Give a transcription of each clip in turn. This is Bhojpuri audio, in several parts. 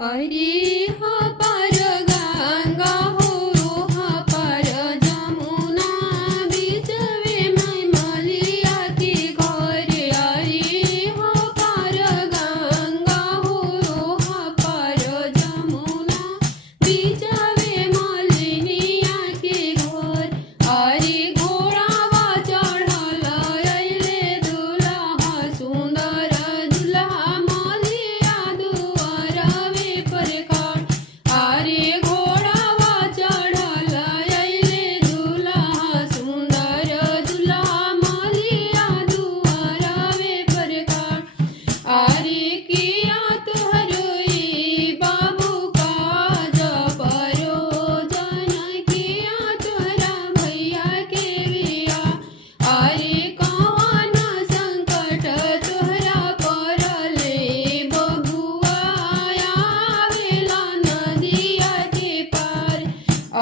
अरे हा पार गंगा हो हा पार जमुना बीचवे मैं मलिया के घर। अरे हा पार गंगा हो हा पार जमुना बीचवे मलिनिया के घर। अरे घोड़ावा चढ़ल अइले दुल्हा सुंदर दुल्हा मलिया दुआरवे पर खड़। अरे घोड़ावा चढ़ल अइले दुल्हा सुंदर दुल्हा मलिया दुआरवे पर खड़। अरे किया तोहर ई बाबू काज परोजन किया तोहरा भैया के बियाह। अरे कौन संकट तोहरा पड़ले बबुआ आवेला नदिया के पार।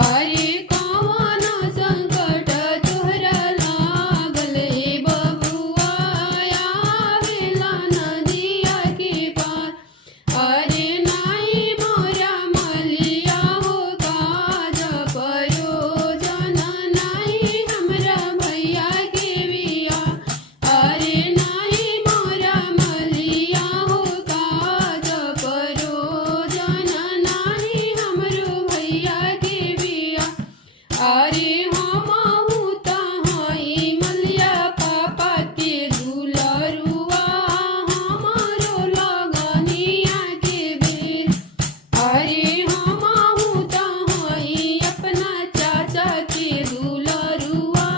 अरे कौन संकट तोहरा लागले बबुआ आवेला नदिया के पार। अरे नाई मोरा मलिया हो काज परोजन नाई हमरा भैया के बियाह। अरे नाई मोरा मलिया हो काज परोजन नाई हमरो भैया के बियाह। अरे हमहु तहाई मलिया पापा के दुलरुआ हमरो लगनिया के बेर। अरे हमहु तहाई अपना चाचा के दुलरुआ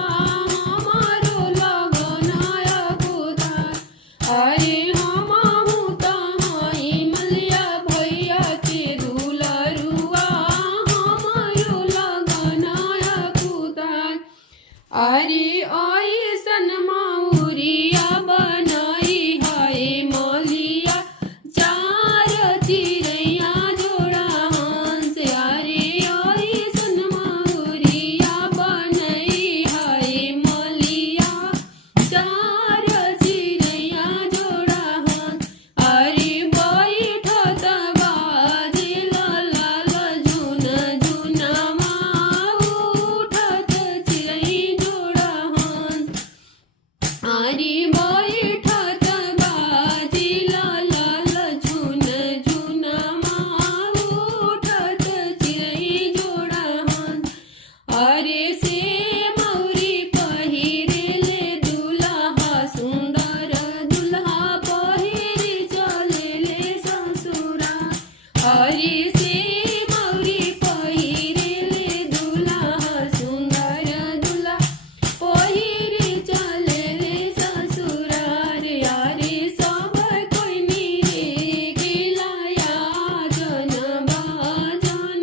हमरो लगनाया गोदार। अरे हमहु तहाई मलिया भैया के दुलरुआ हमरो लगनाया गोदार। अरे ऐसन मौरिया बनाई हाय मलिया चार चिड़ैया जोड़ा हंस। अरे ऐसन मौरिया बनई हाय मलिया चार चिड़ैया जोड़ा हंस। अरे बैठत बाजिल लाल झुन झुनमा उठत चिड़ै जोड़ा हंस। अरे बैठत बाजिल लाल झुन झुनमा उठत चिड़ै जोड़ा हंस। अरे से मौरी पहिरेले दुल्हा सुंदर दुल्हा पहिरे चलेले ससुरा। अरे से मौरी पहिरेले दुल्हा सुंदर दुल्हा पहिरे चलेले ससुरार। अरे सब कोई नीरे खिलाया जन बाजन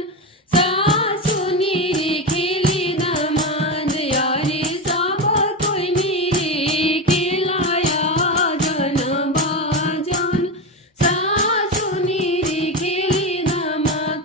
सासु नीरे खेली दामाद। अरे सब कोई नीरे खिलाया जन बाजन सासु नीरे खेली दामाद।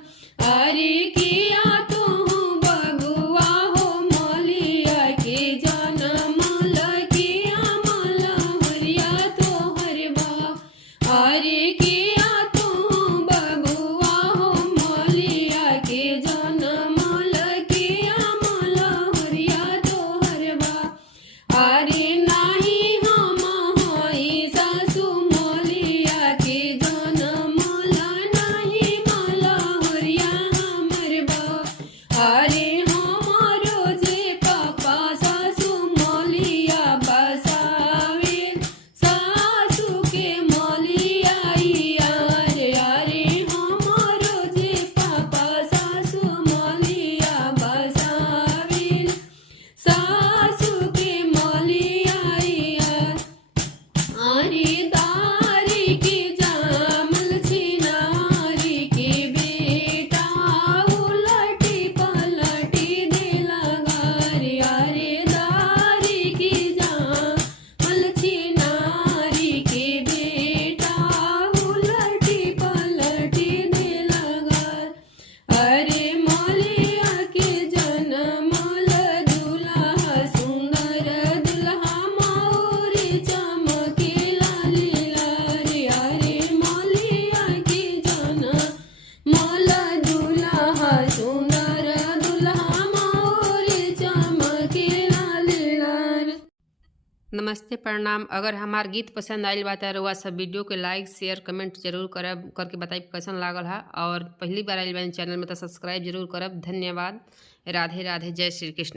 नमस्ते प्रणाम। अगर हमार गीत पसंद आइल बा त रउआ सब वीडियो के लाइक शेयर कमेंट जरूर करब, करके बताई कैसन लागल हा। और पहली बार आइल बा चैनल में तो सब्सक्राइब जरूर करब। धन्यवाद। राधे राधे। जय श्री कृष्ण।